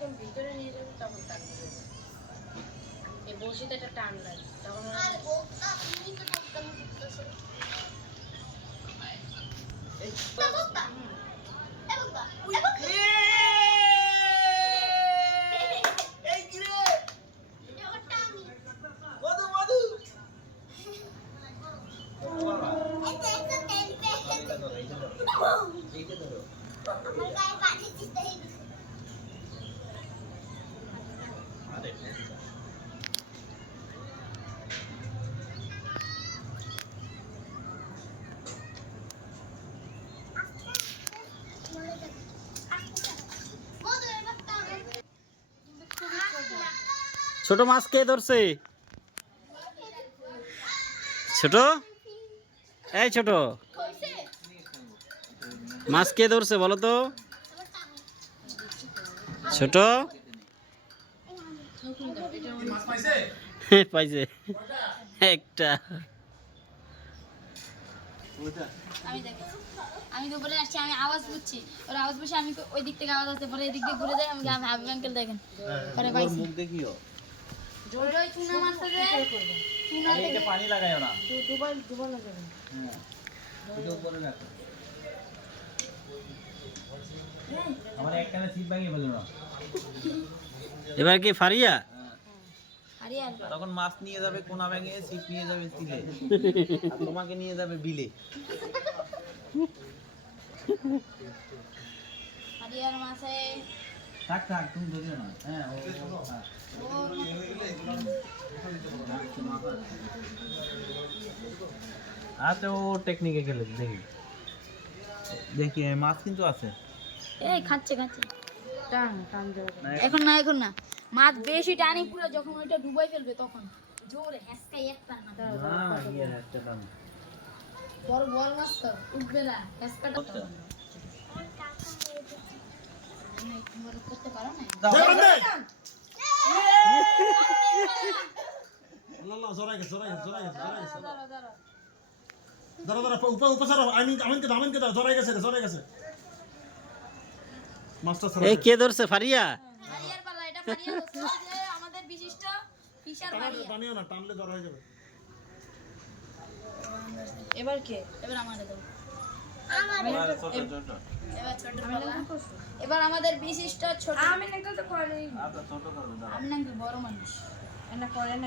একদম ভিতরে নিয়ে যাবে তখন টান দিবে। এই বসিতে একটা টান লাগে তখন ছোট মাছ কে ধরছে? ছোট, এই ছোট মাছ কে ধরছে বলো তো? ছোট পাইছে একটা। আমি তো বলে আসছি, আমি আওয়াজ বুঝছি, ওর আওয়াজ বুঝছি, আমি ওই দিক থেকে আওয়াজ আসতে পরে এদিক দিয়ে ঘুরে যাই, আমি হাবিব আঙ্কেল দেখেন পরে পাইছি। মুখ দেখিও, জোরে ওই চুনা মাছটা যে চুনা এইটা পানি লাগায়ও না, দুবার লাগাবে। হ্যাঁ এটা উপরে রাখো। আমার একখানে সিট ভাঙিয়ে ফেলো না। এবার কি ফারিয়া? আরিয়ান তখন মাছ নিয়ে যাবে কোনা ভেঙে, সিট নিয়ে যাবে সিলে, আর তোমাকে নিয়ে যাবে বিলে। আরিয়ার মাছে থাক থাক, তুমি ধরিও না। হ্যাঁ আচ্ছা, ও টেকনিকে খেলে দেখি দেখি মাছ কিন্তু আছে। এই খাচ্ছে খাচ্ছে টান টান দেবে। এখন না মাছ বেশি টানি পুরো, যখন ওইটা ডুবাই ফেলবে তখন জোরে হেসকাই একটা না বড় বড় মাছ তো উঠবে না, হেসকাটা করতে পারো না। এই কে ধরছে? ফারিয়া। ফারিয়ার পালা, এটা ফারিয়া ধরছে, যে আমাদের বিশিষ্ট ফিশার ফারিয়া। এবার কে? এবার আমাদের দাও। এবার ছোট ছোট। এবার ছোট পালা। এবার আমাদের বিশিষ্ট ছোট। আমি নাকি তো করে আচ্ছা ছোট করবে, দাও। আমি নাকি বড় মানুষ। না করে না।